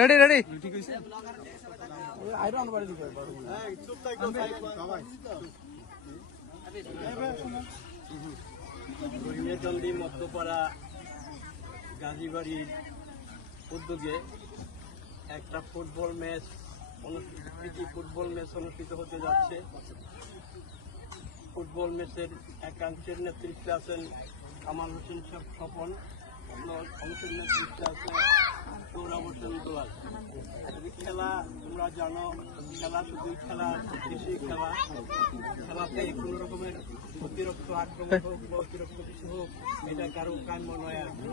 Ready ready Chandi Madhyapara গাজীবাড়ির উদ্যোগে একটা football match অনুষ্ঠিত হতে যাচ্ছে। ফুটবল ম্যাচের একাংশের নেতৃত্বে আছেন কামাল হোসেন স্বপন, অংশের নেতৃত্বে আছে সৌরভ হোসেন দোলাল। খেলা তোমরা জানো, খেলা শুধুই খেলা, দেশীয় খেলা। খেলাতে কোনো রকমের অতিরিক্ত আক্রমণ হোক বা অতিরিক্ত কিছু হোক, এটা কারো কাম্য নয় আর কি।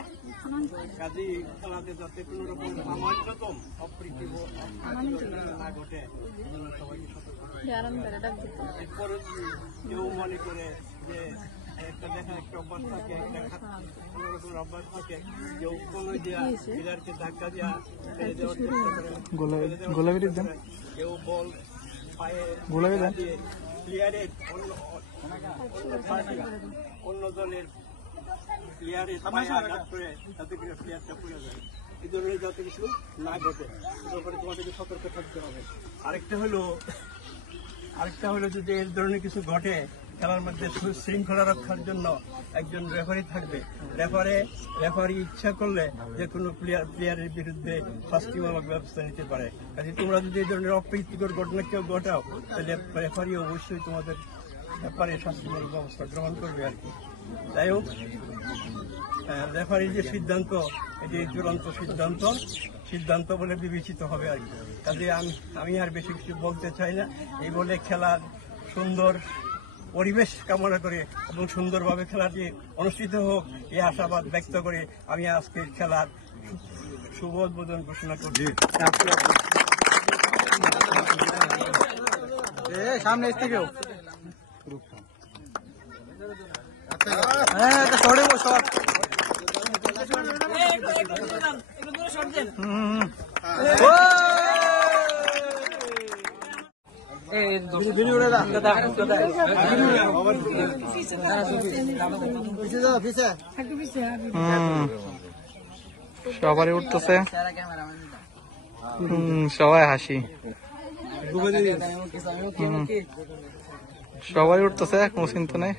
কাজেই খেলাতে যাতে কোনো রকম সামান্যতম অপ্রীতি না ঘটে, সবাইকে সতর্ক। এরপরে কেউ মনে করে যে একটা অভ্যাস থাকে, কোনো রকমের অভ্যাস থাকে, কেউ কোনো দেওয়া প্লেয়ারকে ধাক্কা দেওয়া, ফেলে দেওয়ার চেষ্টা করে, কেউ বল পায়ে দিয়ে প্লেয়ারের অন্য দলের প্লেয়ারের পায়ে আঘাত করে যাতে করে প্লেয়ারটা পড়ে যায়। এই ধরনের যাতে কিছু না ঘটে, ব্যাপারে তোমাদেরকে সতর্ক থাকতে হবে। আরেকটা হলো যদি এই ধরনের কিছু ঘটে, খেলার মধ্যে শৃঙ্খলা রক্ষার জন্য একজন রেফারি থাকবে। রেফারি ইচ্ছা করলে যে কোনো প্লেয়ারের বিরুদ্ধে শাস্তিমূলক ব্যবস্থা নিতে পারে। কাজে তোমরা যদি এই ধরনের অপ্রীতিকর ঘটনা কেউ ঘটাও, তাহলে রেফারি অবশ্যই তোমাদের ব্যাপারে শাস্তিমূলক ব্যবস্থা গ্রহণ করবে আর কি। যাই হোক, রেফারির যে সিদ্ধান্ত, এটি চূড়ান্ত সিদ্ধান্ত বলে বিবেচিত হবে আর কি। কাজে আমি আর বেশি কিছু বলতে চাই না। এই বলে খেলার সুন্দর পরিবেশ কামনা করে এবং সুন্দরভাবে খেলাটি অনুষ্ঠিত হোক এই আশাবাদ ব্যক্ত করে আমি আজকের খেলার শুভ উদ্বোধন ঘোষণা করছি। সামনে থেকেও সবারই উঠতেছে, সবাই হাসি, সবাই উঠতেছে, কোনো চিন্তা নেই।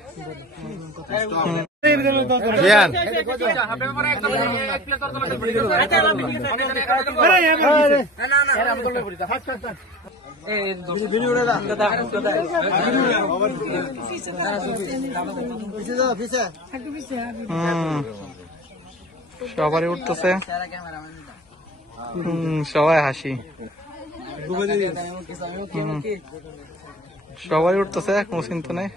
সবারই উঠতেছে, সবাই হাসি, সবাই উঠতেছে, কোনো চিন্তা নেই।